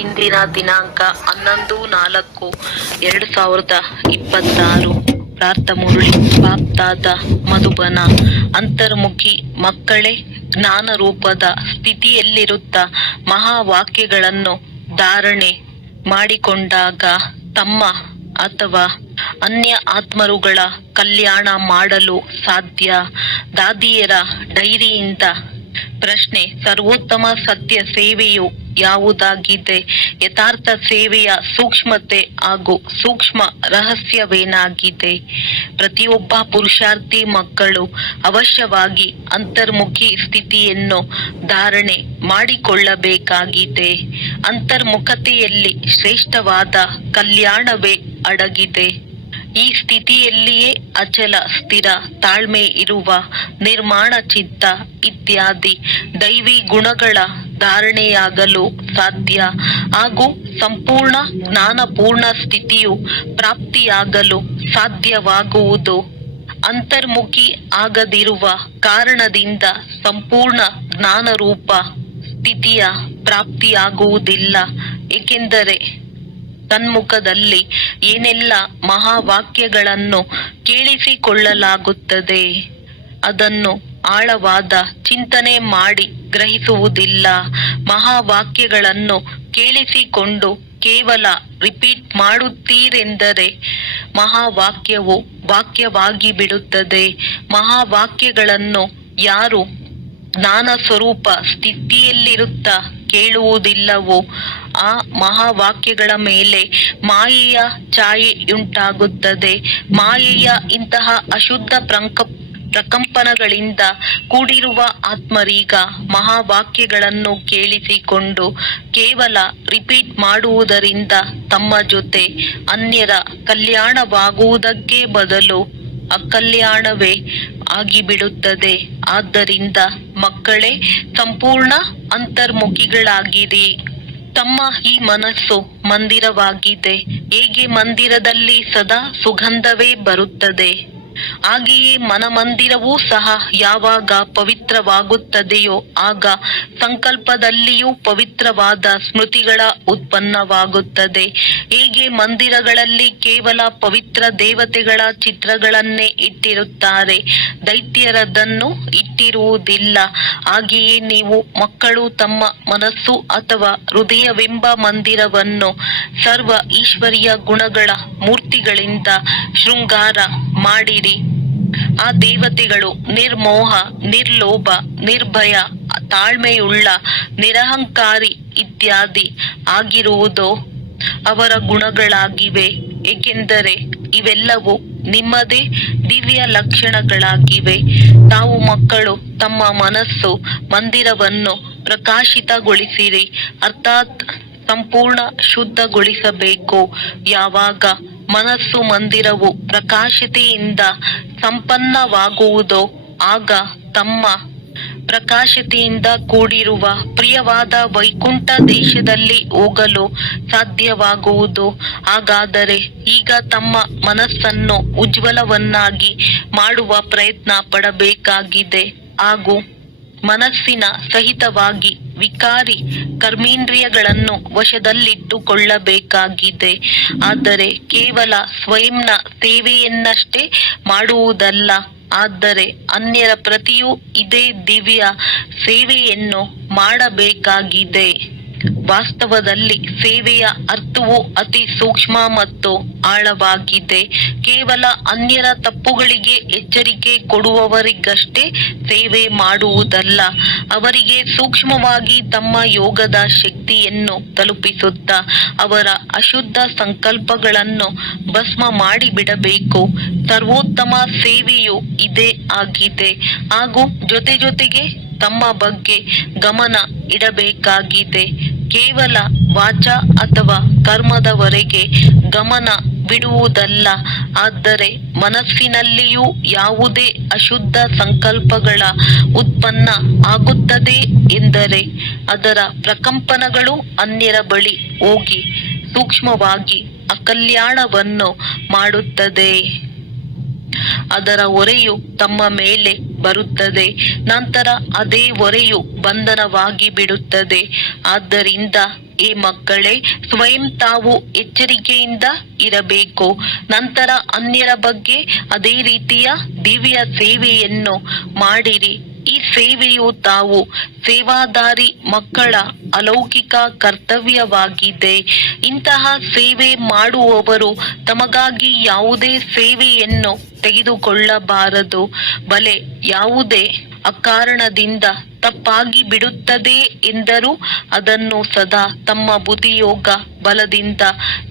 ಇಂದಿನ ದಿನಾಂಕ 11/4/2026. ಪ್ರಾರ್ಥ ಮುರಳಿ ಬಾಪ್ತಾದ ಮಧುಬನ. ಅಂತರ್ಮುಖಿ ಮಕ್ಕಳೇ, ಜ್ಞಾನ ರೂಪದ ಸ್ಥಿತಿಯಲ್ಲಿರುತ್ತ ಮಹಾವಾಕ್ಯಗಳನ್ನು ಧಾರಣೆ ಮಾಡಿಕೊಂಡಾಗ ತಮ್ಮ ಅಥವಾ ಅನ್ಯ ಆತ್ಮರುಗಳ ಕಲ್ಯಾಣ ಮಾಡಲು ಸಾಧ್ಯ. ದಾದಿಯರ ಡೈರಿಯಿಂದ ಪ್ರಶ್ನೆ: ಸರ್ವೋತ್ತಮ ಸತ್ಯ ಸೇವೆಯು ಯಾವುದಾಗಿದೆ? ಯಥಾರ್ಥ ಸೇವೆಯ ಸೂಕ್ಷ್ಮತೆ ಹಾಗೂ ಸೂಕ್ಷ್ಮ ರಹಸ್ಯವೇನಾಗಿದೆ? ಪ್ರತಿಯೊಬ್ಬ ಪುರುಷಾರ್ಥಿ ಮಕ್ಕಳು ಅವಶ್ಯವಾಗಿ ಅಂತರ್ಮುಖಿ ಸ್ಥಿತಿಯನ್ನು ಧಾರಣೆ ಮಾಡಿಕೊಳ್ಳಬೇಕಾಗಿದೆ. ಅಂತರ್ಮುಖತೆಯಲ್ಲಿ ಶ್ರೇಷ್ಠವಾದ ಕಲ್ಯಾಣವೇ ಅಡಗಿದೆ. ಈ ಸ್ಥಿತಿಯಲ್ಲಿಯೇ ಅಚಲ, ಸ್ಥಿರ, ತಾಳ್ಮೆ ಇರುವ ನಿರ್ಮಾಣ ಚಿತ್ತ ಇತ್ಯಾದಿ ದೈವಿ ಗುಣಗಳ ಧಾರಣೆಯಾಗಲು ಸಾಧ್ಯ ಹಾಗೂ ಸಂಪೂರ್ಣ ಜ್ಞಾನಪೂರ್ಣ ಸ್ಥಿತಿಯು ಪ್ರಾಪ್ತಿಯಾಗಲು ಸಾಧ್ಯವಾಗುವುದು. ಅಂತರ್ಮುಖಿ ಆಗದಿರುವ ಕಾರಣದಿಂದ ಸಂಪೂರ್ಣ ಜ್ಞಾನರೂಪ ಸ್ಥಿತಿಯ ಪ್ರಾಪ್ತಿಯಾಗುವುದಿಲ್ಲ. ಏಕೆಂದರೆ ಸನ್ಮುಖದಲ್ಲಿ ಏನೆಲ್ಲ ಮಹಾವಾಕ್ಯಗಳನ್ನು ಕೇಳಿಸಿಕೊಳ್ಳಲಾಗುತ್ತದೆ ಅದನ್ನು ಆಳವಾದ ಚಿಂತನೆ ಮಾಡಿ ಗ್ರಹಿಸುವುದಿಲ್ಲ. ಮಹಾವಾಕ್ಯಗಳನ್ನು ಕೇಳಿಸಿಕೊಂಡು ಕೇವಲ ರಿಪೀಟ್ ಮಾಡುತ್ತೀರೆಂದರೆ ಮಹಾವಾಕ್ಯವು ವಾಕ್ಯವಾಗಿ ಬಿಡುತ್ತದೆ. ಮಹಾವಾಕ್ಯಗಳನ್ನು ಯಾರು ಜ್ಞಾನ ಸ್ವರೂಪ ಸ್ಥಿತಿಯಲ್ಲಿರುತ್ತ ಕೇಳುವುದಿಲ್ಲವೋ ಆ ಮಹಾವಾಕ್ಯಗಳ ಮೇಲೆ ಮಾಯೆಯ ಛಾಯೆಯುಂಟಾಗುತ್ತದೆ. ಮಾಯೆಯ ಇಂತಹ ಅಶುದ್ಧ ಪ್ರಕಂಪನಗಳಿಂದ ಕೂಡಿರುವ ಆತ್ಮರೀಗ ಮಹಾವಾಕ್ಯಗಳನ್ನು ಕೇಳಿಸಿಕೊಂಡು ಕೇವಲ ರಿಪೀಟ್ ಮಾಡುವುದರಿಂದ ತಮ್ಮ ಜೊತೆ ಅನ್ಯರ ಕಲ್ಯಾಣವಾಗುವುದಕ್ಕೆ ಬದಲು ಅಕಲ್ಯಾಣವೇ ಆಗಿಬಿಡುತ್ತದೆ. ಆದ್ದರಿಂದ ಮಕ್ಕಳೇ, ಸಂಪೂರ್ಣ ಅಂತರ್ಮುಖಿಗಳಾಗಿರಿ. ತಮ್ಮ ಈ ಮನಸ್ಸು ಮಂದಿರವಾಗಿದೆ. ಹೇಗೆ ಮಂದಿರದಲ್ಲಿ ಸದಾ ಸುಗಂಧವೇ ಬರುತ್ತದೆ, ಹಾಗೆಯೇ ಮನಮಂದಿರವೂ ಸಹ ಯಾವಾಗ ಪವಿತ್ರವಾಗುತ್ತದೆಯೋ ಆಗ ಸಂಕಲ್ಪದಲ್ಲಿಯೂ ಪವಿತ್ರವಾದ ಸ್ಮೃತಿಗಳ ಉತ್ಪನ್ನವಾಗುತ್ತದೆ. ಹೇಗೆ ಮಂದಿರಗಳಲ್ಲಿ ಕೇವಲ ಪವಿತ್ರ ದೇವತೆಗಳ ಚಿತ್ರಗಳನ್ನೇ ಇಟ್ಟಿರುತ್ತಾರೆ, ದೈತ್ಯರದನ್ನು ಇಟ್ಟಿರುವುದಿಲ್ಲ, ಹಾಗೆಯೇ ನೀವು ಮಕ್ಕಳು ತಮ್ಮ ಮನಸ್ಸು ಅಥವಾ ಹೃದಯವೆಂಬ ಮಂದಿರವನ್ನು ಸರ್ವ ಈಶ್ವರೀಯ ಗುಣಗಳ ಮೂರ್ತಿಗಳಿಂದ ಶೃಂಗಾರ ಮಾಡಿರಿ. ಆ ದೇವತೆಗಳು ನಿರ್ಮೋಹ, ನಿರ್ಲೋಭ, ನಿರ್ಭಯ, ತಾಳ್ಮೆಯುಳ್ಳ, ನಿರಹಂಕಾರಿ ಇತ್ಯಾದಿ ಆಗಿರುವುದೋ ಅವರ ಗುಣಗಳಾಗಿವೆ. ಏಕೆಂದರೆ ಇವೆಲ್ಲವೂ ನಿಮ್ಮದೇ ದಿವ್ಯ ಲಕ್ಷಣಗಳಾಗಿವೆ. ತಾವು ಮಕ್ಕಳು ತಮ್ಮ ಮನಸ್ಸು ಮಂದಿರವನ್ನು ಪ್ರಕಾಶಿತಗೊಳಿಸಿರಿ, ಅರ್ಥಾತ್ ಸಂಪೂರ್ಣ ಶುದ್ಧಗೊಳಿಸಬೇಕು. ಯಾವಾಗ ಮನಸ್ಸು ಮಂದಿರವು ಪ್ರಕಾಶತೆಯಿಂದ ಸಂಪನ್ನವಾಗುವುದೋ ಆಗ ತಮ್ಮ ಪ್ರಕಾಶತೆಯಿಂದ ಕೂಡಿರುವ ಪ್ರಿಯವಾದ ವೈಕುಂಠ ದೇಶದಲ್ಲಿ ಹೋಗಲು ಸಾಧ್ಯವಾಗುವುದು. ಹಾಗಾದರೆ ಈಗ ತಮ್ಮ ಮನಸ್ಸನ್ನು ಉಜ್ವಲವನ್ನಾಗಿ ಮಾಡುವ ಪ್ರಯತ್ನ ಪಡಬೇಕಾಗಿದೆ ಹಾಗೂ ಮನಸ್ಸಿನ ಸಹಿತವಾಗಿ ವಿಕಾರಿ ಕರ್ಮೇಂದ್ರಿಯಗಳನ್ನು ವಶದಲ್ಲಿಟ್ಟುಕೊಳ್ಳಬೇಕಾಗಿದೆ. ಆದರೆ ಕೇವಲ ಸ್ವಯಂನ ಸೇವೆಯನ್ನಷ್ಟೇ ಮಾಡುವುದಲ್ಲ, ಆದರೆ ಅನ್ಯರ ಪ್ರತಿಯೂ ಇದೇ ದಿವ್ಯ ಸೇವೆಯನ್ನು ಮಾಡಬೇಕಾಗಿದೆ. ವಾಸ್ತವದಲ್ಲಿ ಸೇವೆಯ ಅರ್ಥವು ಅತಿ ಸೂಕ್ಷ್ಮ ಮತ್ತು ಆಳವಾಗಿದೆ. ಕೇವಲ ಅನ್ಯರ ತಪ್ಪುಗಳಿಗೆ ಎಚ್ಚರಿಕೆ ಕೊಡುವವರಿಗಷ್ಟೇ ಸೇವೆ ಮಾಡುವುದಲ್ಲ, ಅವರಿಗೆ ಸೂಕ್ಷ್ಮವಾಗಿ ತಮ್ಮ ಯೋಗದ ಶಕ್ತಿಯನ್ನು ತಲುಪಿಸುತ್ತಾ ಅವರ ಅಶುದ್ಧ ಸಂಕಲ್ಪಗಳನ್ನು ಭಸ್ಮ ಮಾಡಿಬಿಡಬೇಕು. ಸರ್ವೋತ್ತಮ ಸೇವೆಯು ಇದೇ ಆಗಿದೆ ಹಾಗೂ ಜೊತೆಗೆ ತಮ್ಮ ಬಗ್ಗೆ ಗಮನ ಇಡಬೇಕಾಗಿದೆ. ಕೇವಲ ವಾಚ ಅಥವಾ ಕರ್ಮದವರೆಗೆ ಗಮನ ಬಿಡುವುದಲ್ಲ, ಆದರೆ ಮನಸ್ಸಿನಲ್ಲಿಯೂ ಯಾವುದೇ ಅಶುದ್ಧ ಸಂಕಲ್ಪಗಳ ಉತ್ಪನ್ನ ಆಗುತ್ತದೆ ಎಂದರೆ ಅದರ ಪ್ರಕಂಪನಗಳು ಅನ್ಯರ ಬಳಿ ಹೋಗಿ ಸೂಕ್ಷ್ಮವಾಗಿ ಅಕಲ್ಯಾಣವನ್ನು ಮಾಡುತ್ತದೆ. ಅದರ ಹೊರೆಯು ತಮ್ಮ ಮೇಲೆ ಬರುತ್ತದೆ. ನಂತರ ಅದೇ ಹೊರೆಯು ಬಂಧನವಾಗಿ ಬಿಡುತ್ತದೆ. ಆದ್ದರಿಂದ ಈ ಮಕ್ಕಳೇ, ಸ್ವಯಂ ತಾವು ಎಚ್ಚರಿಕೆಯಿಂದ ಇರಬೇಕು. ನಂತರ ಅನ್ಯರ ಬಗ್ಗೆ ಅದೇ ರೀತಿಯ ದಿವ್ಯ ಸೇವೆಯನ್ನು ಮಾಡಿರಿ. ಈ ಸೇವೆಯು ತಾವು ಸೇವಾದಾರಿ ಮಕ್ಕಳ ಅಲೌಕಿಕ ಕರ್ತವ್ಯವಾಗಿದೆ. ಇಂತಹ ಸೇವೆ ಮಾಡುವವರು ತಮಗಾಗಿ ಯಾವುದೇ ಸೇವೆಯನ್ನು ತೆಗೆದುಕೊಳ್ಳಬಾರದು. ಬಲೆ ಯಾವುದೇ ಅಕಾರಣದಿಂದ ತಪ್ಪಾಗಿ ಬಿಡುತ್ತದೆ ಎಂದರೂ ಅದನ್ನು ಸದಾ ತಮ್ಮ ಬುದ್ಧಿಯೋಗ ಬಲದಿಂದ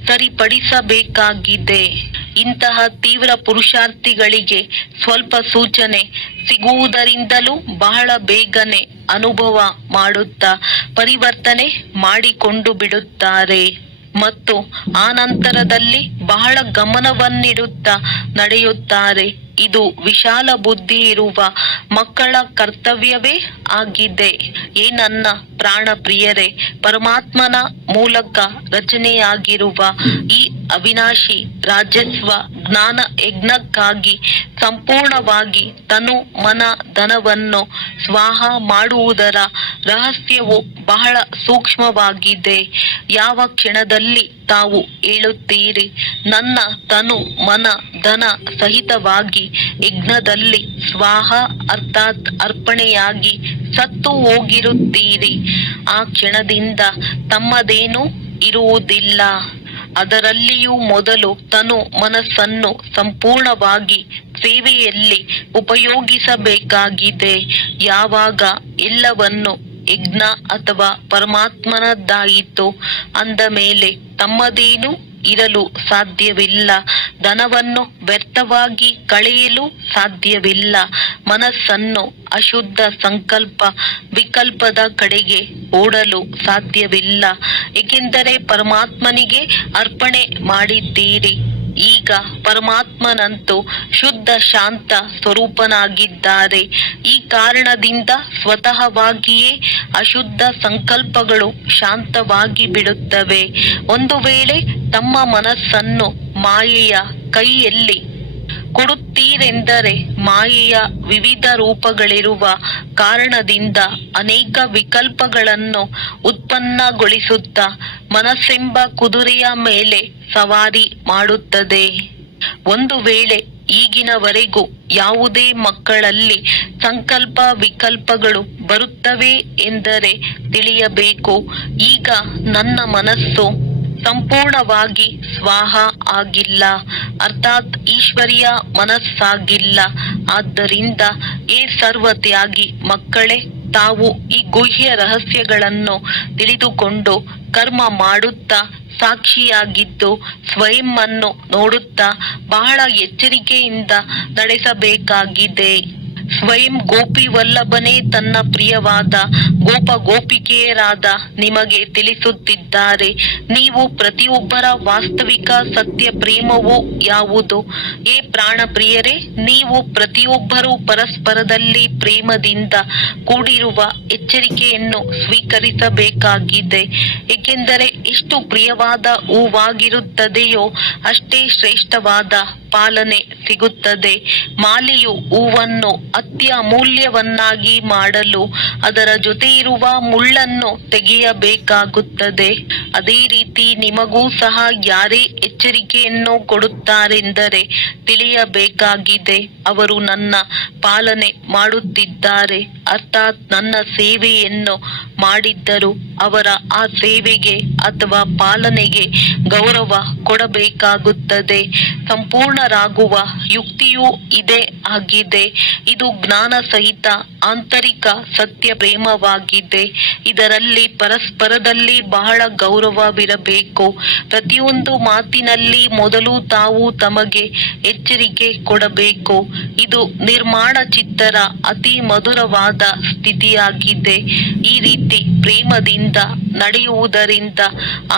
ಸರಿಪಡಿಸಬೇಕಾಗಿದೆ. ಇಂತಹ ತೀವ್ರ ಪುರುಷಾರ್ಥಿಗಳಿಗೆ ಸ್ವಲ್ಪ ಸೂಚನೆ ಸಿಗುವುದರಿಂದಲೂ ಬಹಳ ಬೇಗನೆ ಅನುಭವ ಮಾಡುತ್ತಾ ಪರಿವರ್ತನೆ ಮಾಡಿಕೊಂಡು ಬಿಡುತ್ತಾರೆ ಮತ್ತು ಆ ನಂತರದಲ್ಲಿ ಬಹಳ ಗಮನವನ್ನಿಡುತ್ತಾ ನಡೆಯುತ್ತಾರೆ. ಇದು ವಿಶಾಲ ಬುದ್ಧಿ ಇರುವ ಮಕ್ಕಳ ಕರ್ತವ್ಯವೇ ಆಗಿದೆ. ನನ್ನ ಪ್ರಾಣ ಪ್ರಿಯರೇ, ಪರಮಾತ್ಮನ ಮೂಲಕ ರಚನೆಯಾಗಿರುವ ಈ ಅವಿನಾಶಿ ರಾಜಸ್ವ ಜ್ಞಾನ ಯಜ್ಞಕ್ಕಾಗಿ ಸಂಪೂರ್ಣವಾಗಿ ತನು ಮನ ಧನವನ್ನು ಸ್ವಾಹ ಮಾಡುವುದರ ರಹಸ್ಯವು ಬಹಳ ಸೂಕ್ಷ್ಮವಾಗಿದೆ. ಯಾವ ಕ್ಷಣದಲ್ಲಿ ತಾವು ಹೇಳುತ್ತೀರಿ, ನನ್ನ ತನು ಮನ ಧನ ಸಹಿತವಾಗಿ ಯಜ್ಞದಲ್ಲಿ ಸ್ವಾಹ ಅರ್ಥಾತ್ ಅರ್ಪಣೆಯಾಗಿ ಸತ್ತು ಹೋಗಿರುತ್ತೀರಿ, ಆ ಕ್ಷಣದಿಂದ ತಮ್ಮದೇನೂ ಇರುವುದಿಲ್ಲ. ಅದರಲ್ಲಿಯೂ ಮೊದಲು ತನು ಮನಸ್ಸನ್ನು ಸಂಪೂರ್ಣವಾಗಿ ಸೇವೆಯಲ್ಲಿ ಉಪಯೋಗಿಸಬೇಕಾಗಿದೆ. ಯಾವಾಗ ಎಲ್ಲವನ್ನು ಯಜ್ಞ ಅಥವಾ ಪರಮಾತ್ಮನದ್ದಾಯಿತು ಅಂದ ಮೇಲೆ ತಮ್ಮದೇನು ಇರಲು ಸಾಧ್ಯವಿಲ್ಲ. ಧನವನ್ನು ವ್ಯರ್ಥವಾಗಿ ಕಳೆಯಲು ಸಾಧ್ಯವಿಲ್ಲ. ಮನಸ್ಸನ್ನು ಅಶುದ್ಧ ಸಂಕಲ್ಪ ವಿಕಲ್ಪದ ಕಡೆಗೆ ಓಡಲು ಸಾಧ್ಯವಿಲ್ಲ. ಏಕೆಂದರೆ ಪರಮಾತ್ಮನಿಗೆ ಅರ್ಪಣೆ ಮಾಡಿದ್ದೀರಿ. ಈಗ ಪರಮಾತ್ಮನಂತೂ ಶುದ್ಧ ಶಾಂತ ಸ್ವರೂಪನಾಗಿದ್ದಾರೆ. ಈ ಕಾರಣದಿಂದ ಸ್ವತಃವಾಗಿಯೇ ಅಶುದ್ಧ ಸಂಕಲ್ಪಗಳು ಶಾಂತವಾಗಿ ಬಿಡುತ್ತವೆ. ಒಂದು ವೇಳೆ ತಮ್ಮ ಮನಸ್ಸನ್ನು ಮಾಯೆಯ ಕೈಯಲ್ಲಿ ಕೊಡುತ್ತೀರೆಂದರೆ ಮಾಯೆಯ ವಿವಿಧ ರೂಪಗಳಿರುವ ಕಾರಣದಿಂದ ಅನೇಕ ವಿಕಲ್ಪಗಳನ್ನು ಉತ್ಪನ್ನಗೊಳಿಸುತ್ತಾ ಮನಸ್ಸೆಂಬ ಕುದುರೆಯ ಮೇಲೆ ಸವಾರಿ ಮಾಡುತ್ತದೆ. ಒಂದು ವೇಳೆ ಈಗಿನವರೆಗೂ ಯಾವುದೇ ಮಕ್ಕಳಲ್ಲಿ ಸಂಕಲ್ಪ ವಿಕಲ್ಪಗಳು ಬರುತ್ತವೆ ಎಂದರೆ ತಿಳಿಯಬೇಕು, ಈಗ ನನ್ನ ಮನಸ್ಸು ಸಂಪೂರ್ಣವಾಗಿ ಸ್ವಾಹ ಆಗಿಲ್ಲ, ಅರ್ಥಾತ್ ಈಶ್ವರಿಯ ಮನಸ್ಸಾಗಿಲ್ಲ. ಆದ್ದರಿಂದ ಸರ್ವತ್ಯಾಗಿ ಮಕ್ಕಳೇ, ತಾವು ಈ ಗುಹ್ಯ ರಹಸ್ಯಗಳನ್ನು ತಿಳಿದುಕೊಂಡು ಕರ್ಮ ಮಾಡುತ್ತಾ ಸಾಕ್ಷಿಯಾಗಿದ್ದು ಸ್ವಯಂ ಅನ್ನು ನೋಡುತ್ತಾ ಬಹಳ ಎಚ್ಚರಿಕೆಯಿಂದ ನಡೆಸಬೇಕಾಗಿದೆ. ಸ್ವಯಂ ಗೋಪಿ ವಲ್ಲಭನೇ ತನ್ನ ಪ್ರಿಯವಾದ ಗೋಪ ಗೋಪಿಕೆಯರಾದ ನಿಮಗೆ ತಿಳಿಸುತ್ತಿದ್ದಾರೆ. ನೀವು ಪ್ರತಿಯೊಬ್ಬರ ವಾಸ್ತವಿಕ ಸತ್ಯ ಪ್ರೇಮವು ಯಾವುದು? ಪ್ರಾಣ ಪ್ರಿಯರೇ, ನೀವು ಪ್ರತಿಯೊಬ್ಬರೂ ಪರಸ್ಪರದಲ್ಲಿ ಪ್ರೇಮದಿಂದ ಕೂಡಿರುವ ಎಚ್ಚರಿಕೆಯನ್ನು ಸ್ವೀಕರಿಸಬೇಕಾಗಿದೆ. ಏಕೆಂದರೆ ಎಷ್ಟು ಪ್ರಿಯವಾದ ಹೂವಾಗಿರುತ್ತದೆಯೋ ಅಷ್ಟೇ ಶ್ರೇಷ್ಠವಾದ ಪಾಲನೆ ಸಿಗುತ್ತದೆ. ಮಾಲೆಯು ಹೂವನ್ನು ಅತ್ಯಮೂಲ್ಯವನ್ನಾಗಿ ಮಾಡಲು ಅದರ ಜೊತೆ ಇರುವ ಮುಳ್ಳನ್ನು ತೆಗೆಯಬೇಕಾಗುತ್ತದೆ. ಅದೇ ರೀತಿ ನಿಮಗೂ ಸಹ ಯಾರೇ ಎಚ್ಚರಿಕೆಯನ್ನು ಕೊಡುತ್ತಾರೆಂದರೆ ತಿಳಿಯಬೇಕಾಗಿದೆ, ಅವರು ನನ್ನ ಪಾಲನೆ ಮಾಡುತ್ತಿದ್ದಾರೆ, ಅರ್ಥಾತ್ ನನ್ನ ಸೇವೆಯನ್ನು ಮಾಡಿದ್ದರು. ಅವರ ಆ ಸೇವೆಗೆ ಅಥವಾ ಪಾಲನೆಗೆ ಗೌರವ ಕೊಡಬೇಕಾಗುತ್ತದೆ. ಸಂಪೂರ್ಣರಾಗುವ ಯುಕ್ತಿಯೂ ಇದೇ ಆಗಿದೆ. ಇದು ಜ್ಞಾನ ಸಹಿತ ಆಂತರಿಕ ಸತ್ಯ ಪ್ರೇಮವಾಗಿದೆ. ಇದರಲ್ಲಿ ಪರಸ್ಪರದಲ್ಲಿ ಬಹಳ ಗೌರವವಿರಬೇಕು. ಪ್ರತಿಯೊಂದು ಮಾತಿನಲ್ಲಿ ಮೊದಲು ತಾವು ತಮಗೆ ಎಚ್ಚರಿಕೆ ಕೊಡಬೇಕು. ಇದು ನಿರ್ಮಾಣ ಚಿತ್ತರ ಅತಿ ಮಧುರವಾದ ಸ್ಥಿತಿಯಾಗಿದೆ. ಈ ರೀತಿ ಪ್ರೇಮದಿಂದ ನಡೆಯುವುದರಿಂದ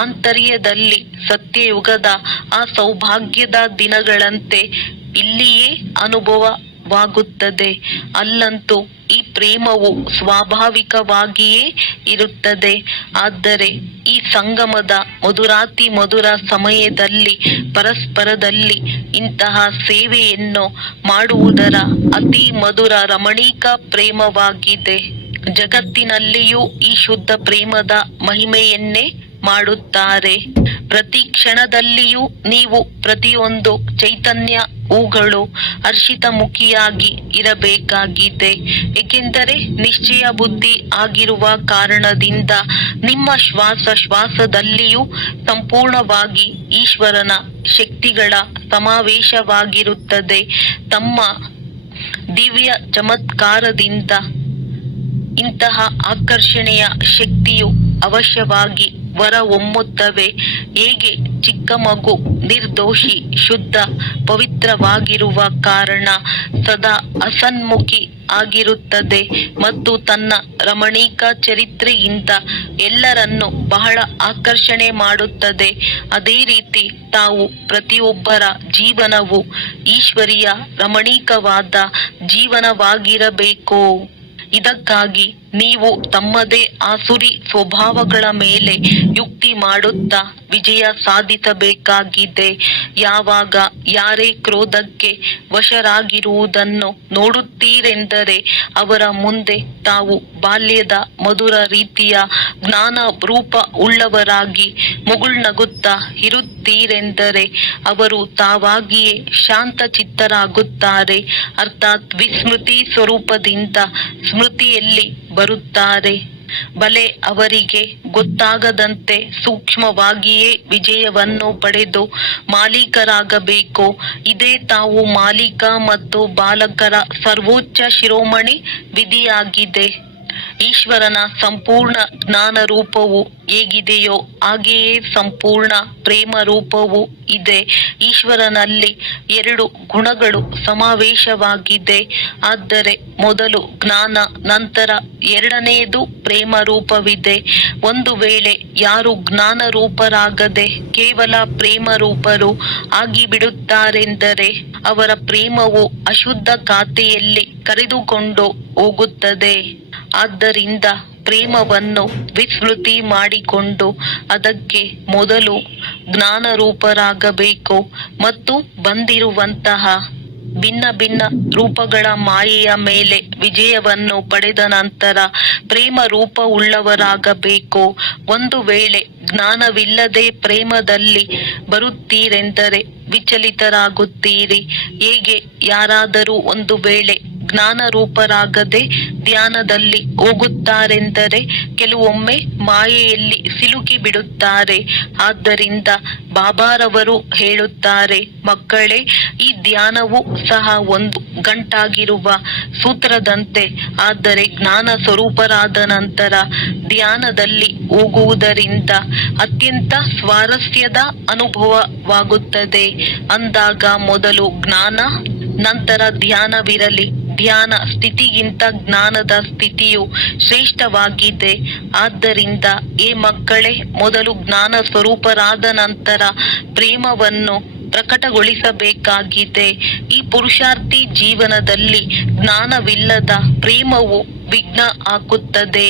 ಆಂತರ್ಯದಲ್ಲಿ ಸತ್ಯಯುಗದ ಆ ಸೌಭಾಗ್ಯದ ದಿನಗಳಂತೆ ಇಲ್ಲಿಯೇ ಅನುಭವವಾಗುತ್ತದೆ. ಅಲ್ಲಂತೂ ಈ ಪ್ರೇಮವು ಸ್ವಾಭಾವಿಕವಾಗಿಯೇ ಇರುತ್ತದೆ. ಆದರೆ ಈ ಸಂಗಮದ ಮಧುರಾತಿ ಮಧುರ ಸಮಯದಲ್ಲಿ ಪರಸ್ಪರದಲ್ಲಿ ಇಂತಹ ಸೇವೆಯನ್ನು ಮಾಡುವುದರ ಅತಿ ಮಧುರ ರಮಣೀಕ ಪ್ರೇಮವಾಗಿದೆ. ಜಗತ್ತಿನಲ್ಲಿಯೂ ಈ ಶುದ್ಧ ಪ್ರೇಮದ ಮಹಿಮೆಯನ್ನೇ ಮಾಡುತ್ತಾರೆ. ಪ್ರತಿ ಕ್ಷಣದಲ್ಲಿಯೂ ನೀವು ಪ್ರತಿಯೊಂದು ಚೈತನ್ಯ ಹೂಗಳು ಹರ್ಷಿತ ಮುಖಿಯಾಗಿ ಇರಬೇಕಾಗಿದೆ. ಏಕೆಂದರೆ ನಿಶ್ಚಯ ಬುದ್ಧಿ ಆಗಿರುವ ಕಾರಣದಿಂದ ನಿಮ್ಮ ಶ್ವಾಸದಲ್ಲಿಯೂ ಸಂಪೂರ್ಣವಾಗಿ ಈಶ್ವರನ ಶಕ್ತಿಗಳ ಸಮಾವೇಶವಾಗಿರುತ್ತದೆ. ತಮ್ಮ ದಿವ್ಯ ಚಮತ್ಕಾರದಿಂದ ಇಂತಹ ಆಕರ್ಷಣೆಯ ಶಕ್ತಿಯು ಅವಶ್ಯವಾಗಿ ಹೊರ ಹೊಮ್ಮುತ್ತವೆ. ಹೇಗೆ ಚಿಕ್ಕ ಮಗು ನಿರ್ದೋಷಿ, ಶುದ್ಧ, ಪವಿತ್ರವಾಗಿರುವ ಕಾರಣ ಸದಾ ಹಸನ್ಮುಖಿ ಆಗಿರುತ್ತದೆ ಮತ್ತು ತನ್ನ ರಮಣೀಕ ಚರಿತ್ರೆಯಿಂದ ಎಲ್ಲರನ್ನು ಬಹಳ ಆಕರ್ಷಣೆ ಮಾಡುತ್ತದೆ. ಅದೇ ರೀತಿ ತಾವು ಪ್ರತಿಯೊಬ್ಬರ ಜೀವನವು ಈಶ್ವರೀಯ ರಮಣೀಕವಾದ ಜೀವನವಾಗಿರಬೇಕು. ಇದಕ್ಕಾಗಿ ನೀವು ತಮ್ಮದೇ ಆಸುರಿ ಸ್ವಭಾವಗಳ ಮೇಲೆ ಯುಕ್ತಿ ಮಾಡುತ್ತಾ ವಿಜಯ ಸಾಧಿಸಬೇಕಾಗಿದೆ. ಯಾವಾಗ ಯಾರೇ ಕ್ರೋಧಕ್ಕೆ ವಶರಾಗಿರುವುದನ್ನು ನೋಡುತ್ತೀರೆಂದರೆ ಅವರ ಮುಂದೆ ತಾವು ಬಾಲ್ಯದ ಮಧುರ ರೀತಿಯ ಜ್ಞಾನ ರೂಪ ಉಳ್ಳವರಾಗಿ ಮುಗುಳ್ನಗುತ್ತಾ ಇರುತ್ತೀರೆಂದರೆ ಅವರು ತಾವಾಗಿಯೇ ಶಾಂತ ಚಿತ್ತರಾಗುತ್ತಾರೆ. ಅರ್ಥಾತ್ ವಿಸ್ಮೃತಿ ಸ್ವರೂಪದಿಂದ ಸ್ಮೃತಿಯಲ್ಲಿ ಬರುತ್ತಾರೆ. ಬಲೆ ಅವರಿಗೆ ಗೊತ್ತಾಗದಂತೆ ಸೂಕ್ಷ್ಮವಾಗಿಯೇ ವಿಜಯವನ್ನು ಪಡೆದು ಮಾಲೀಕರಾಗಬೇಕು. ಇದೇ ತಾವು ಮಾಲೀಕ ಮತ್ತು ಬಾಲಕರ ಸರ್ವೋಚ್ಚ ಶಿರೋಮಣಿ ವಿಧಿಯಾಗಿದೆ. ಈಶ್ವರನ ಸಂಪೂರ್ಣ ಜ್ಞಾನ ರೂಪವು ಹೇಗಿದೆಯೋ ಹಾಗೆಯೇ ಸಂಪೂರ್ಣ ಪ್ರೇಮ ರೂಪವೂ ಇದೆ. ಈಶ್ವರನಲ್ಲಿ 2 ಗುಣಗಳು ಸಮಾವೇಶವಾಗಿದೆ. ಆದರೆ ಮೊದಲು ಜ್ಞಾನ, ನಂತರ ಎರಡನೆಯದು ಪ್ರೇಮ ರೂಪವಿದೆ. ಒಂದು ವೇಳೆ ಯಾರು ಜ್ಞಾನ ರೂಪರಾಗದೆ ಕೇವಲ ಪ್ರೇಮ ರೂಪರು ಆಗಿಬಿಡುತ್ತಾರೆಂದರೆ ಅವರ ಪ್ರೇಮವು ಅಶುದ್ಧ ಖಾತೆಯಲ್ಲಿ ಕರೆದುಕೊಂಡು ಹೋಗುತ್ತದೆ. ಆದ್ದರಿಂದ ಪ್ರೇಮವನ್ನು ವಿಸ್ಮೃತಿ ಮಾಡಿಕೊಂಡು ಅದಕ್ಕೆ ಮೊದಲು ಜ್ಞಾನ ರೂಪರಾಗಬೇಕು ಮತ್ತು ಬಂದಿರುವಂತಹ ಭಿನ್ನ ಭಿನ್ನ ರೂಪಗಳ ಮಾಯೆಯ ಮೇಲೆ ವಿಜಯವನ್ನು ಪಡೆದ ನಂತರ ಪ್ರೇಮ ರೂಪವುಳ್ಳವರಾಗಬೇಕು. ಒಂದು ವೇಳೆ ಜ್ಞಾನವಿಲ್ಲದೆ ಪ್ರೇಮದಲ್ಲಿ ಬರುತ್ತೀರೆಂದರೆ ವಿಚಲಿತರಾಗುತ್ತೀರಿ. ಹೇಗೆ ಯಾರಾದರೂ ಒಂದು ವೇಳೆ ಜ್ಞಾನ ರೂಪರಾಗದೆ ಧ್ಯಾನದಲ್ಲಿ ಹೋಗುತ್ತಾರೆಂದರೆ ಕೆಲವೊಮ್ಮೆ ಮಾಯೆಯಲ್ಲಿ ಸಿಲುಕಿ ಬಿಡುತ್ತಾರೆ. ಆದ್ದರಿಂದ ಬಾಬಾರವರು ಹೇಳುತ್ತಾರೆ, ಮಕ್ಕಳೇ, ಈ ಧ್ಯಾನವು ಸಹ ಒಂದು ಗಂಟಾಗಿರುವ ಸೂತ್ರದಂತೆ. ಆದರೆ ಜ್ಞಾನ ಸ್ವರೂಪರಾದ ನಂತರ ಧ್ಯಾನದಲ್ಲಿ ಹೋಗುವುದರಿಂದ ಅತ್ಯಂತ ಸ್ವಾರಸ್ಯದ ಅನುಭವವಾಗುತ್ತದೆ. ಅಂದಾಗ ಮೊದಲು ಜ್ಞಾನ, ನಂತರ ಧ್ಯಾನವಿರಲಿ. ಧ್ಯಾನ ಸ್ಥಿತಿಗಿಂತ ಜ್ಞಾನದ ಸ್ಥಿತಿಯು ಶ್ರೇಷ್ಠವಾಗಿದೆ. ಆದ್ದರಿಂದ ಏ ಮಕ್ಕಳೇ, ಮೊದಲು ಜ್ಞಾನ ಸ್ವರೂಪರಾದ ನಂತರ ಪ್ರೇಮವನ್ನು ಪ್ರಕಟಗೊಳಿಸಬೇಕಾಗಿದೆ. ಈ ಪುರುಷಾರ್ಥಿ ಜೀವನದಲ್ಲಿ ಜ್ಞಾನವಿಲ್ಲದ ಪ್ರೇಮವು ವಿಘ್ನ ಹಾಕುತ್ತದೆ.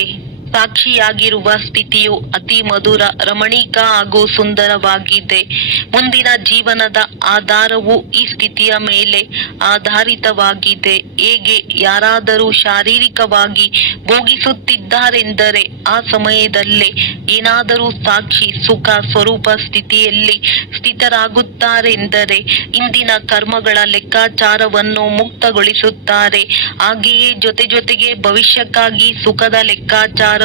ಸಾಕ್ಷಿಯಾಗಿರುವ ಸ್ಥಿತಿಯು ಅತಿ ಮಧುರ, ರಮಣೀಕ ಹಾಗೂ ಸುಂದರವಾಗಿದೆ. ಮುಂದಿನ ಜೀವನದ ಆಧಾರವು ಈ ಸ್ಥಿತಿಯ ಮೇಲೆ ಆಧಾರಿತವಾಗಿದೆ. ಹೇಗೆ ಯಾರಾದರೂ ಶಾರೀರಿಕವಾಗಿ ಭೋಗಿಸುತ್ತಿದ್ದಾರೆಂದರೆ ಆ ಸಮಯದಲ್ಲೇ ಏನಾದರೂ ಸಾಕ್ಷಿ ಸುಖ ಸ್ವರೂಪ ಸ್ಥಿತಿಯಲ್ಲಿ ಸ್ಥಿತರಾಗುತ್ತಾರೆಂದರೆ ಇಂದಿನ ಕರ್ಮಗಳ ಲೆಕ್ಕಾಚಾರವನ್ನು ಮುಕ್ತಗೊಳಿಸುತ್ತಾರೆ. ಹಾಗೆಯೇ ಜೊತೆಗೆ ಭವಿಷ್ಯಕ್ಕಾಗಿ ಸುಖದ ಲೆಕ್ಕಾಚಾರವು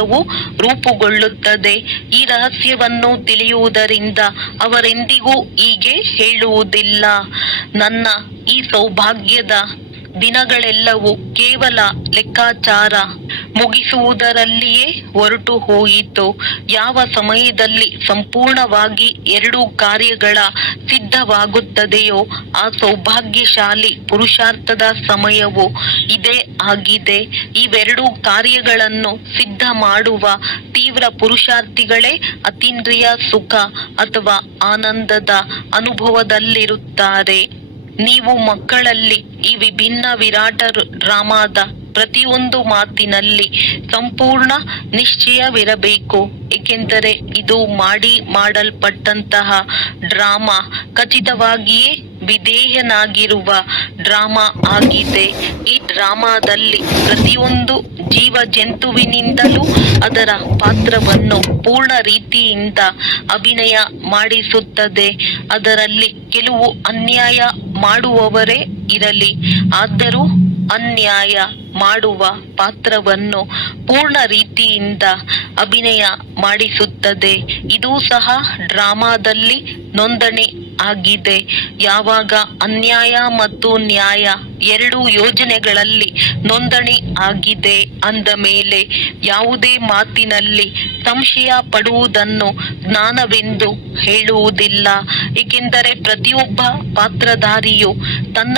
ರೂಪುಗೊಳ್ಳುತ್ತದೆ. ಈ ರಹಸ್ಯವನ್ನು ತಿಳಿಯುವುದರಿಂದ ಅವರೆಂದಿಗೂ ಹೀಗೆ ಹೇಳುವುದಿಲ್ಲ, ನನ್ನ ಈ ಸೌಭಾಗ್ಯದ ದಿನಗಳೆಲ್ಲವೂ ಕೇವಲ ಲೆಕ್ಕಾಚಾರ ಮುಗಿಸುವುದರಲ್ಲಿಯೇ ಹೊರಟು ಹೋಯಿತು. ಯಾವ ಸಮಯದಲ್ಲಿ ಸಂಪೂರ್ಣವಾಗಿ 2 ಕಾರ್ಯಗಳ ಸಿದ್ಧವಾಗುತ್ತದೆಯೋ ಆ ಸೌಭಾಗ್ಯಶಾಲಿ ಪುರುಷಾರ್ಥದ ಸಮಯವು ಇದೇ ಆಗಿದೆ. ಇವೆರಡೂ ಕಾರ್ಯಗಳನ್ನು ಸಿದ್ಧ ಮಾಡುವ ತೀವ್ರ ಪುರುಷಾರ್ಥಿಗಳೇ ಅತೀಂದ್ರಿಯ ಸುಖ ಅಥವಾ ಆನಂದದ ಅನುಭವದಲ್ಲಿರುತ್ತಾರೆ. ನೀವು ಮಕ್ಕಳಲ್ಲಿ ಈ ವಿಭಿನ್ನ ವಿರಾಟ ಡ್ರಾಮಾದ ಪ್ರತಿಯೊಂದು ಮಾತಿನಲ್ಲಿ ಸಂಪೂರ್ಣ ನಿಶ್ಚಯವಿರಬೇಕು. ಏಕೆಂದರೆ ಇದು ಮಾಡಲ್ಪಟ್ಟಂತಹ ಡ್ರಾಮಾ ಖಚಿತವಾಗಿಯೇ ವಿಧೇಯನಾಗಿರುವ ಡ್ರಾಮಾ ಆಗಿದೆ. ಈ ಡ್ರಾಮಾದಲ್ಲಿ ಪ್ರತಿಯೊಂದು ಜೀವ ಜಂತುವಿನಿಂದಲೂ ಅದರ ಪಾತ್ರವನ್ನು ಪೂರ್ಣ ರೀತಿಯಿಂದ ಅಭಿನಯ ಮಾಡಿಸುತ್ತದೆ. ಅದರಲ್ಲಿ ಕೆಲವು ಅನ್ಯಾಯ ಮಾಡುವವರೇ ಇರಲಿ, ಆದರೂ ಅನ್ಯಾಯ ಮಾಡುವ ಪಾತ್ರವನ್ನು ಪೂರ್ಣ ರೀತಿಯಿಂದ ಅಭಿನಯ ಮಾಡಿಸುತ್ತದೆ. ಇದು ಸಹ ಡ್ರಾಮಾದಲ್ಲಿ ನೋಂದಣಿ ಆಗಿದೆ. ಯಾವಾಗ ಅನ್ಯಾಯ ಮತ್ತು ನ್ಯಾಯ ಎರಡು ಯೋಜನೆಗಳಲ್ಲಿ ನೋಂದಣಿ ಆಗಿದೆ ಅಂದ ಮೇಲೆ ಯಾವುದೇ ಮಾತಿನಲ್ಲಿ ಸಂಶಯ ಪಡುವುದನ್ನು ಜ್ಞಾನವೆಂದು ಹೇಳುವುದಿಲ್ಲ. ಏಕೆಂದರೆ ಪ್ರತಿಯೊಬ್ಬ ಪಾತ್ರಧಾರಿಯು ತನ್ನ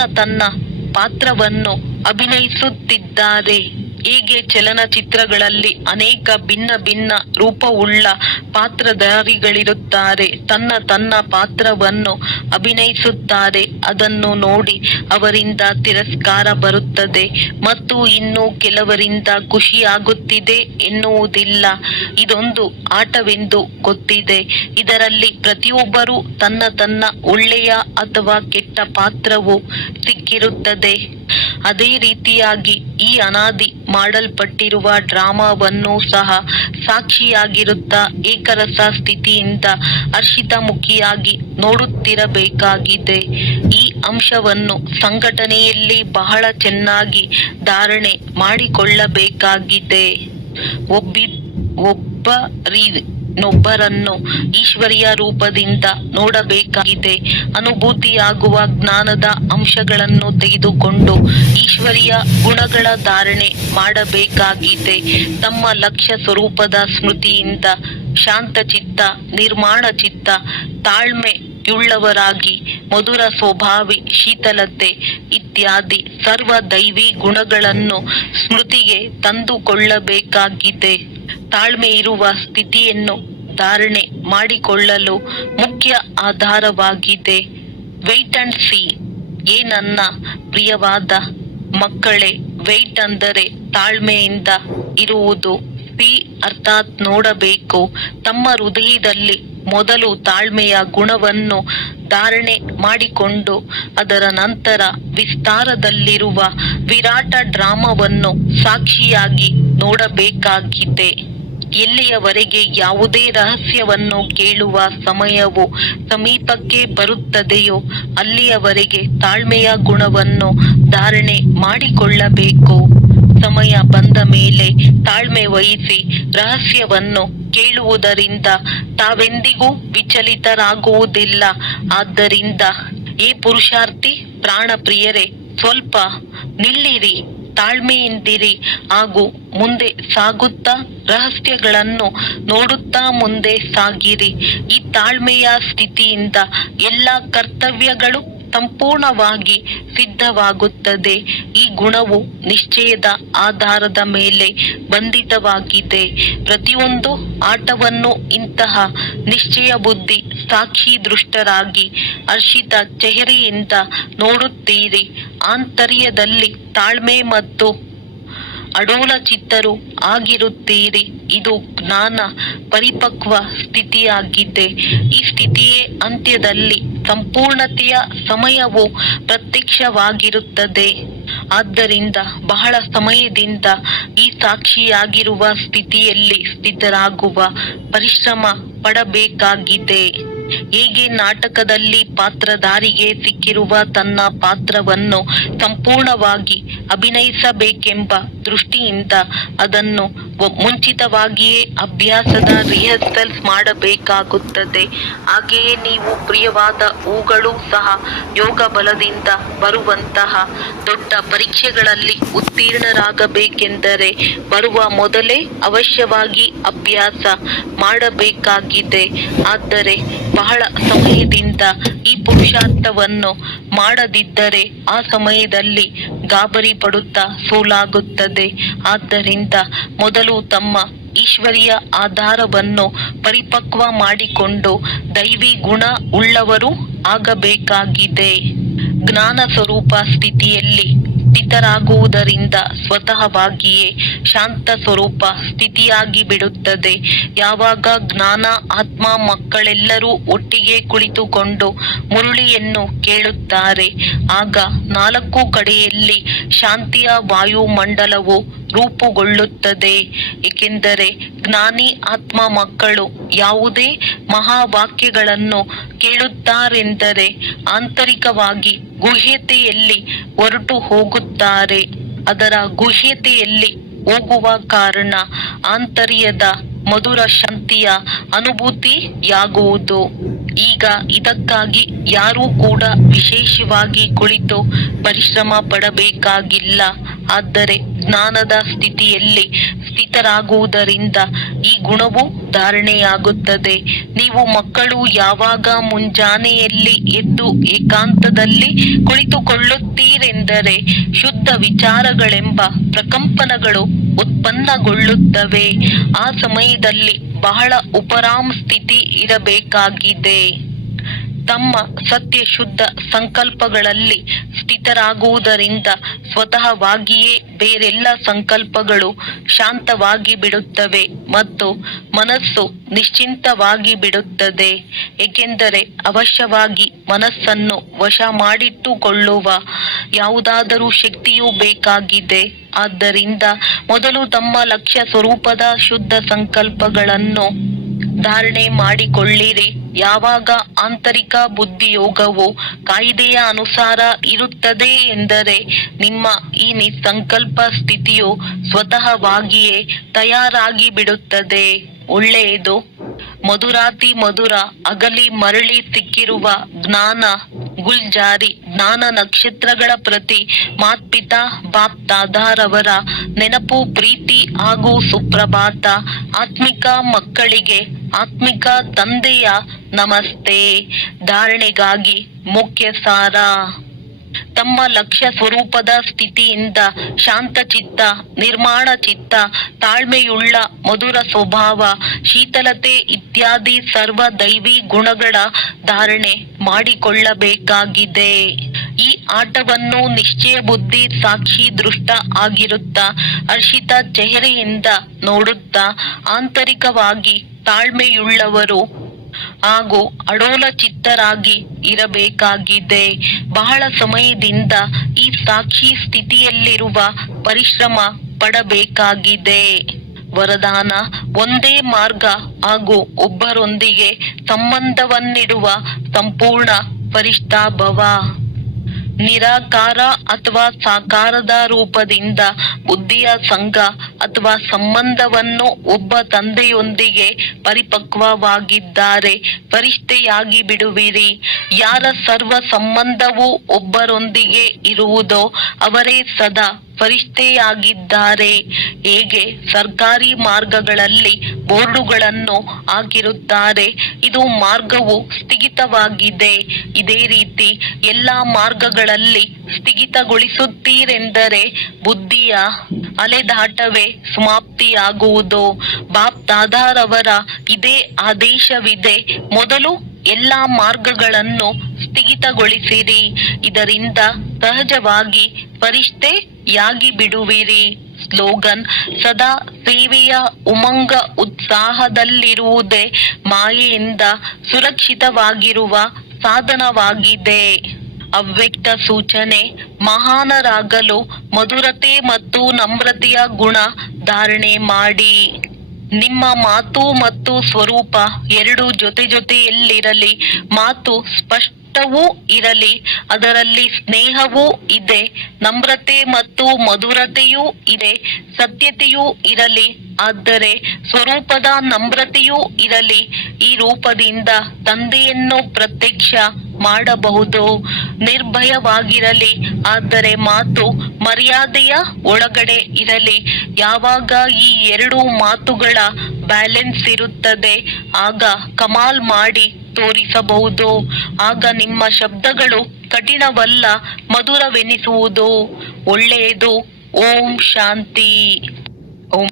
ಪಾತ್ರವನ್ನು ಅಭಿನಯಿಸುತ್ತಿದ್ದಾರೆ. ಹೀಗೆ ಚಲನಚಿತ್ರಗಳಲ್ಲಿ ಅನೇಕ ಭಿನ್ನ ಭಿನ್ನ ರೂಪವುಳ್ಳ ಪಾತ್ರಧಾರಿಗಳಿರುತ್ತಾರೆ. ತನ್ನ ಪಾತ್ರವನ್ನು ಅಭಿನಯಿಸುತ್ತಾರೆ. ಅದನ್ನು ನೋಡಿ ಅವರಿಂದ ತಿರಸ್ಕಾರ ಬರುತ್ತದೆ ಮತ್ತು ಇನ್ನು ಕೆಲವರಿಂದ ಖುಷಿಯಾಗುತ್ತಿದೆ ಎನ್ನುವುದಿಲ್ಲ. ಇದೊಂದು ಆಟವೆಂದು ಗೊತ್ತಿದೆ. ಇದರಲ್ಲಿ ಪ್ರತಿಯೊಬ್ಬರು ತನ್ನ ಒಳ್ಳೆಯ ಅಥವಾ ಕೆಟ್ಟ ಪಾತ್ರವು ಸಿಕ್ಕಿರುತ್ತದೆ. ಅದೇ ರೀತಿಯಾಗಿ ಈ ಅನಾದಿ ಮಾಡಲ್ಪಟ್ಟಿರುವ ಡ್ರಾಮಾವನ್ನು ಸಹ ಸಾಕ್ಷಿಯಾಗಿರುತ್ತಾ ಏಕರಸ ಸ್ಥಿತಿಯಿಂದ ಹರ್ಷಿತಮುಖಿಯಾಗಿ ನೋಡುತ್ತಿರಬೇಕಾಗಿದೆ. ಈ ಅಂಶವನ್ನು ಸಂಘಟನೆಯಲ್ಲಿ ಬಹಳ ಚೆನ್ನಾಗಿ ಧಾರಣೆ ಮಾಡಿಕೊಳ್ಳಬೇಕಾಗಿದೆ. ಒಬ್ಬರನ್ನು ಈಶ್ವರೀಯ ರೂಪದಿಂದ ನೋಡಬೇಕಾಗಿದೆ. ಅನುಭೂತಿಯಾಗುವ ಜ್ಞಾನದ ಅಂಶಗಳನ್ನು ತೆಗೆದುಕೊಂಡು ಈಶ್ವರೀಯ ಗುಣಗಳ ಧಾರಣೆ ಮಾಡಬೇಕಾಗಿದೆ. ತಮ್ಮ ಲಕ್ಷ್ಯ ಸ್ವರೂಪದ ಸ್ಮೃತಿಯಿಂದ ಶಾಂತಚಿತ್ತ, ನಿರ್ಮಾಣ ಚಿತ್ತ, ತಾಳ್ಮೆಯುಳ್ಳವರಾಗಿ, ಮಧುರ ಸ್ವಭಾವಿ, ಶೀತಲತೆ ಇತ್ಯಾದಿ ಸರ್ವ ದೈವಿ ಗುಣಗಳನ್ನು ಸ್ಮೃತಿಗೆ ತಂದುಕೊಳ್ಳಬೇಕಾಗಿದೆ. ತಾಳ್ಮೆ ಇರುವ ಸ್ಥಿತಿಯನ್ನು ಧಾರಣೆ ಮಾಡಿಕೊಳ್ಳಲು ಮುಖ್ಯ ಆಧಾರವಾಗಿದೆ. Wait and see. ನನ್ನ ಪ್ರಿಯವಾದ ಮಕ್ಕಳೇ, ವೇಟ್ ಅಂದರೆ ತಾಳ್ಮೆಯಿಂದ ಇರುವುದು. ಸಿ ಅರ್ಥಾತ್ ನೋಡಬೇಕು. ತಮ್ಮ ಹೃದಯದಲ್ಲಿ ಮೊದಲು ತಾಳ್ಮೆಯ ಗುಣವನ್ನು ಧಾರಣೆ ಮಾಡಿಕೊಂಡು ಅದರ ನಂತರ ವಿಸ್ತಾರದಲ್ಲಿರುವ ವಿರಾಟ ಡ್ರಾಮಾವನ್ನು ಸಾಕ್ಷಿಯಾಗಿ ನೋಡಬೇಕಾಗಿದೆ. ಎಲ್ಲಿಯವರೆಗೆ ಯಾವುದೇ ರಹಸ್ಯವನ್ನು ಕೇಳುವ ಸಮಯವು ಸಮೀಪಕ್ಕೆ ಬರುತ್ತದೆಯೋ ಅಲ್ಲಿಯವರೆಗೆ ತಾಳ್ಮೆಯ ಗುಣವನ್ನು ಧಾರಣೆ ಮಾಡಿಕೊಳ್ಳಬೇಕು. ಸಮಯ ಬಂದ ಮೇಲೆ ತಾಳ್ಮೆ ವಹಿಸಿ ರಹಸ್ಯವನ್ನು ಕೇಳುವುದರಿಂದ ತಾವೆಂದಿಗೂ ವಿಚಲಿತರಾಗುವುದಿಲ್ಲ. ಆದ್ದರಿಂದ ಈ ಪುರುಷಾರ್ಥಿ ಪ್ರಾಣ ಪ್ರಿಯರೇ, ಸ್ವಲ್ಪ ನಿಲ್ಲಿರಿ, ತಾಳ್ಮೆಯಿಂದಿರಿ ಹಾಗೂ ಮುಂದೆ ಸಾಗುತ್ತಾ ರಹಸ್ಯಗಳನ್ನು ನೋಡುತ್ತಾ ಮುಂದೆ ಸಾಗಿರಿ. ಈ ತಾಳ್ಮೆಯ ಸ್ಥಿತಿಯಿಂದ ಎಲ್ಲ ಕರ್ತವ್ಯಗಳು ಸಂಪೂರ್ಣವಾಗಿ ಸಿದ್ಧವಾಗುತ್ತದೆ. ಈ ಗುಣವು ನಿಶ್ಚಯದ ಆಧಾರದ ಮೇಲೆ ಬಂಧಿತವಾಗಿದೆ. ಪ್ರತಿಯೊಂದು ಆಟವನ್ನು ಇಂತಹ ನಿಶ್ಚಯ ಬುದ್ಧಿ ಸಾಕ್ಷಿ ದೃಷ್ಟರಾಗಿ ಹರ್ಷಿತ ಚೆಹರೆಯಿಂದ ನೋಡುತ್ತೀರಿ. ಆಂತರ್ಯದಲ್ಲಿ ತಾಳ್ಮೆ ಮತ್ತು ಅಡೋಲ ಚಿತ್ತರು ಆಗಿರುತ್ತೀರಿ. ಇದು ಜ್ಞಾನ ಪರಿಪಕ್ವ ಸ್ಥಿತಿಯಾಗಿದೆ. ಈ ಸ್ಥಿತಿಯೇ ಅಂತ್ಯದಲ್ಲಿ ಸಂಪೂರ್ಣತೆಯ ಸಮಯವು ಪ್ರತ್ಯಕ್ಷವಾಗಿರುತ್ತದೆ. ಆದ್ದರಿಂದ ಬಹಳ ಸಮಯದಿಂದ ಈ ಸಾಕ್ಷಿಯಾಗಿರುವ ಸ್ಥಿತಿಯಲ್ಲಿ ಸ್ಥಿತರಾಗುವ ಪರಿಶ್ರಮ ಪಡಬೇಕಾಗಿದೆ. ಹೇಗೆ ನಾಟಕದಲ್ಲಿ ಪಾತ್ರಧಾರಿಗೆ ಸಿಕ್ಕಿರುವ ತನ್ನ ಪಾತ್ರವನ್ನು ಸಂಪೂರ್ಣವಾಗಿ ಅಭಿನಯಿಸಬೇಕೆಂಬ ದೃಷ್ಟಿಯಿಂದ ಅದನ್ನು ಮುಂಚಿತವಾಗಿಯೇ ಅಭ್ಯಾಸದ ರಿಹರ್ಸಲ್ಸ್ ಮಾಡಬೇಕಾಗುತ್ತದೆ. ಹಾಗೆಯೇ ನೀವು ಪ್ರಿಯವಾದ ಹೂಗಳು ಸಹ ಯೋಗ ಬಲದಿಂದ ಬರುವಂತಹ ದೊಡ್ಡ ಪರೀಕ್ಷೆಗಳಲ್ಲಿ ಉತ್ತೀರ್ಣರಾಗಬೇಕೆಂದರೆ ಬರುವ ಮೊದಲೇ ಅವಶ್ಯವಾಗಿ ಅಭ್ಯಾಸ ಮಾಡಬೇಕಾಗಿದೆ. ಆದರೆ ಬಹಳ ಸಮಯದಿಂದ ಈ ಪುರುಷಾರ್ಥವನ್ನು ಮಾಡದಿದ್ದರೆ ಆ ಸಮಯದಲ್ಲಿ ಗಾಬರಿ ಪಡುತ್ತಾ ಸೋಲಾಗುತ್ತದೆ. ಆದ್ದರಿಂದ ಮೊದಲು ತಮ್ಮ ಈಶ್ವರೀಯ ಆಧಾರವನ್ನು ಪರಿಪಕ್ವ ಮಾಡಿಕೊಂಡು ದೈವಿ ಗುಣ ಉಳ್ಳವರು ಆಗಬೇಕಾಗಿದೆ. ಜ್ಞಾನ ಸ್ವರೂಪ ಸ್ಥಿತಿಯಲ್ಲಿ ಸ್ಥಿತರಾಗುವುದರಿಂದ ಸ್ವತಃವಾಗಿಯೇ ಶಾಂತ ಸ್ವರೂಪ ಸ್ಥಿತಿಯಾಗಿ ಬಿಡುತ್ತದೆ. ಯಾವಾಗ ಜ್ಞಾನ ಆತ್ಮ ಮಕ್ಕಳೆಲ್ಲರೂ ಒಟ್ಟಿಗೆ ಕುಳಿತುಕೊಂಡು ಮುರುಳಿಯನ್ನು ಕೇಳುತ್ತಾರೆ, ಆಗ ನಾಲ್ಕು ಕಡೆಯಲ್ಲಿ ಶಾಂತಿಯ ವಾಯುಮಂಡಲವು ರೂಪುಗೊಳ್ಳುತ್ತದೆ. ಏಕೆಂದರೆ ಜ್ಞಾನಿ ಆತ್ಮ ಮಕ್ಕಳು ಯಾವುದೇ ಮಹಾವಾಕ್ಯಗಳನ್ನು ಕೇಳುತ್ತಾರೆಂದರೆ ಆಂತರಿಕವಾಗಿ ಗುಹ್ಯತೆಯಲ್ಲಿ ಹೊರಟು ಹೋಗುತ್ತಾರೆ. ಅದರ ಗುಹ್ಯತೆಯಲ್ಲಿ ಹೋಗುವ ಕಾರಣ ಆಂತರ್ಯದ ಮಧುರ ಶಾಂತಿಯ ಅನುಭೂತಿಯಾಗುವುದು. ಈಗ ಇದಕ್ಕಾಗಿ ಯಾರೂ ಕೂಡ ವಿಶೇಷವಾಗಿ ಕುಳಿತು ಪರಿಶ್ರಮ ಪಡಬೇಕಾಗಿಲ್ಲ. ಆದರೆ ಜ್ಞಾನದ ಸ್ಥಿತಿಯಲ್ಲಿ ಸ್ಥಿತರಾಗುವುದರಿಂದ ಈ ಗುಣವು ಧಾರಣೆಯಾಗುತ್ತದೆ. ನೀವು ಮಕ್ಕಳು ಯಾವಾಗ ಮುಂಜಾನೆಯಲ್ಲಿ ಎದ್ದು ಏಕಾಂತದಲ್ಲಿ ಕುಳಿತುಕೊಳ್ಳುತ್ತೀರೆಂದರೆ ಶುದ್ಧ ವಿಚಾರಗಳೆಂಬ ಪ್ರಕಂಪನಗಳು ಉತ್ಪನ್ನಗೊಳ್ಳುತ್ತವೆ. ಆ ಸಮಯದಲ್ಲಿ ಬಹಳ ಉಪರಾಮ್ ಸ್ಥಿತಿ ಇರಬೇಕಾಗಿದೆ. ತಮ್ಮ ಸತ್ಯ ಶುದ್ಧ ಸಂಕಲ್ಪಗಳಲ್ಲಿ ಸ್ಥಿತರಾಗುವುದರಿಂದ ಸ್ವತಃವಾಗಿಯೇ ಬೇರೆಲ್ಲ ಸಂಕಲ್ಪಗಳು ಶಾಂತವಾಗಿ ಬಿಡುತ್ತವೆ ಮತ್ತು ಮನಸ್ಸು ನಿಶ್ಚಿಂತವಾಗಿ ಬಿಡುತ್ತದೆ. ಏಕೆಂದರೆ ಅವಶ್ಯವಾಗಿ ಮನಸ್ಸನ್ನು ವಶ ಮಾಡಿಟ್ಟುಕೊಳ್ಳುವ ಯಾವುದಾದರೂ ಶಕ್ತಿಯೂ ಬೇಕಾಗಿದೆ. ಆದ್ದರಿಂದ ಮೊದಲು ತಮ್ಮ ಲಕ್ಷ್ಯ ಸ್ವರೂಪದ ಶುದ್ಧ ಸಂಕಲ್ಪಗಳನ್ನು ಧಾರಣೆ ಮಾಡಿಕೊಳ್ಳಿರಿ. ಯಾವಾಗ ಆಂತರಿಕ ಬುದ್ಧಿಯೋಗವು ಕಾಯಿದೆಯ ಅನುಸಾರ ಇರುತ್ತದೆ ಎಂದರೆ ನಿಮ್ಮ ಈ ನಿಸ್ಸಂಕಲ್ಪ ಸ್ಥಿತಿಯು ಸ್ವತಃವಾಗಿಯೇ ತಯಾರಾಗಿ ಬಿಡುತ್ತದೆ. ಒಳ್ಳೆಯದು. ಮಧುರಾತಿ ಮಧುರ ಅಗಲಿ ಮರಳಿ ಸಿಕ್ಕಿರುವ ಜ್ಞಾನ ಗುಲ್ಜಾರಿ ಜ್ಞಾನ ನಕ್ಷತ್ರಗಳ ಪ್ರತಿ ಮಾತ್ಪಿತಾ ಬಾಪ್ ದಾದಾರವರ ನೆನಪು, ಪ್ರೀತಿ ಹಾಗೂ ಸುಪ್ರಭಾತ. ಆತ್ಮಿಕ ಮಕ್ಕಳಿಗೆ ಆತ್ಮಿಕ ತಂದೆಯ ನಮಸ್ತೆ. ಧಾರಣೆಗಾಗಿ ಮುಖ್ಯ ಸಾರ: ತಮ್ಮ ಲಕ್ಷ್ಯ ಸ್ವರೂಪದ ಸ್ಥಿತಿಯಿಂದ ಶಾಂತ ಚಿತ್ತ, ನಿರ್ಮಾಣ ಚಿತ್ತ, ತಾಳ್ಮೆಯುಳ್ಳ ಮಧುರ ಸ್ವಭಾವ, ಶೀತಲತೆ ಇತ್ಯಾದಿ ಸರ್ವ ದೈವಿ ಗುಣಗಳ ಧಾರಣೆ ಮಾಡಿಕೊಳ್ಳಬೇಕಾಗಿದೆ. ಈ ಆಟವನ್ನು ನಿಶ್ಚಯ ಬುದ್ಧಿ ಸಾಕ್ಷಿ ದೃಷ್ಟ ಆಗಿರುತ್ತಾ ಹರ್ಷಿತ ಚೆಹರೆಯಿಂದ ನೋಡುತ್ತಾ ಆಂತರಿಕವಾಗಿ ತಾಳ್ಮೆಯುಳ್ಳವರು ಹಾಗೂ ಅಡೋಲ ಚಿತ್ತರಾಗಿ ಇರಬೇಕಾಗಿದೆ. ಬಹಳ ಸಮಯದಿಂದ ಈ ಸಾಕ್ಷಿ ಸ್ಥಿತಿಯಲ್ಲಿರುವ ಪರಿಶ್ರಮ ಪಡಬೇಕಾಗಿದೆ. ವರದಾನ: ಒಂದೇ ಮಾರ್ಗ ಹಾಗೂ ಒಬ್ಬರೊಂದಿಗೆ ಸಂಬಂಧವನ್ನಿಡುವ ಸಂಪೂರ್ಣ ಫರಿಷ್ಠಾಭವ. ನಿರಾಕಾರ ಅಥವಾ ಸಾಕಾರದ ರೂಪದಿಂದ ಬುದ್ಧಿಯ ಸಂಘ ಅಥವಾ ಸಂಬಂಧವನ್ನು ಒಬ್ಬ ತಂದೆಯೊಂದಿಗೆ ಪರಿಪಕ್ವವಾಗಿದ್ದಾರೆ. ಫರಿಷ್ಠೆಯಾಗಿ ಬಿಡುವಿರಿ. ಯಾರ ಸರ್ವ ಸಂಬಂಧವೂ ಒಬ್ಬರೊಂದಿಗೆ ಇರುವುದೋ ಅವರೇ ಸದಾ ಫರಿಷ್ಠೆಯಾಗಿದ್ದಾರೆ. ಹೇಗೆ ಸರ್ಕಾರಿ ಮಾರ್ಗಗಳಲ್ಲಿ ಬೋರ್ಡುಗಳನ್ನು ಹಾಕಿರುತ್ತಾರೆ, ಇದು ಮಾರ್ಗವು ಸ್ಥಗಿತವಾಗಿದೆ. ಇದೇ ರೀತಿ ಎಲ್ಲಾ ಮಾರ್ಗಗಳಲ್ಲಿ ಸ್ಥಗಿತಗೊಳಿಸುತ್ತೀರೆಂದರೆ ಬುದ್ಧಿಯ ಅಲೆದಾಟವೇ ಸಮಾಪ್ತಿಯಾಗುವುದು. ಬಾಪ್ ದಾದಾರವರ ಇದೇ ಆದೇಶವಿದೆ: ಮೊದಲು ಎಲ್ಲಾ ಮಾರ್ಗಗಳನ್ನು ಸ್ಥಗಿತಗೊಳಿಸಿರಿ. ಇದರಿಂದ ಸಹಜವಾಗಿ ಫರಿಷ್ಠೆಯಾಗಿ ಬಿಡುವಿರಿ. ಸ್ಲೋಗನ್: ಸದಾ ಸೇವೆಯ ಉಮಂಗ ಉತ್ಸಾಹದಲ್ಲಿರುವುದೇ ಮಾಯೆಯಿಂದ ಸುರಕ್ಷಿತವಾಗಿರುವ ಸಾಧನವಾಗಿದೆ. ಅವ್ಯಕ್ತ ಸೂಚನೆ: ಮಹಾನರಾಗಲು ಮಧುರತೆ ಮತ್ತು ನಮ್ರತೆಯ ಗುಣ ಧಾರಣೆ ಮಾಡಿ. ನಿಮ್ಮ ಮಾತು ಮತ್ತು ಸ್ವರೂಪ ಎರಡು ಜೊತೆಯಲ್ಲಿರಲಿ. ಮಾತು ಸ್ಪಷ್ಟವೂ ಇರಲಿ, ಅದರಲ್ಲಿ ಸ್ನೇಹವೂ ಇದೆ, ನಮ್ರತೆ ಮತ್ತು ಮಧುರತೆಯೂ ಇದೆ, ಸತ್ಯತೆಯೂ ಇರಲಿ, ಆದರೆ ಸ್ವರೂಪದ ನಮ್ರತೆಯೂ ಇರಲಿ. ಈ ರೂಪದಿಂದ ತಂದೆಯನ್ನು ಪ್ರತ್ಯಕ್ಷ ಮಾಡಬಹುದು. ನಿರ್ಭಯವಾಗಿರಲಿ, ಆದರೆ ಮಾತು ಮರ್ಯಾದೆಯ ಒಳಗಡೆ ಇರಲಿ. ಯಾವಾಗ ಈ ಎರಡು ಮಾತುಗಳ ಬ್ಯಾಲೆನ್ಸ್ ಇರುತ್ತದೆ ಆಗ ಕಮಾಲ್ ಮಾಡಿ ತೋರಿಸಬಹುದು. ಆಗ ನಿಮ್ಮ ಶಬ್ದಗಳು ಕಠಿಣವಲ್ಲ, ಮಧುರವೆನಿಸುವುದು. ಒಳ್ಳೆಯದು. ಓಂ ಶಾಂತಿ. ಓಂ.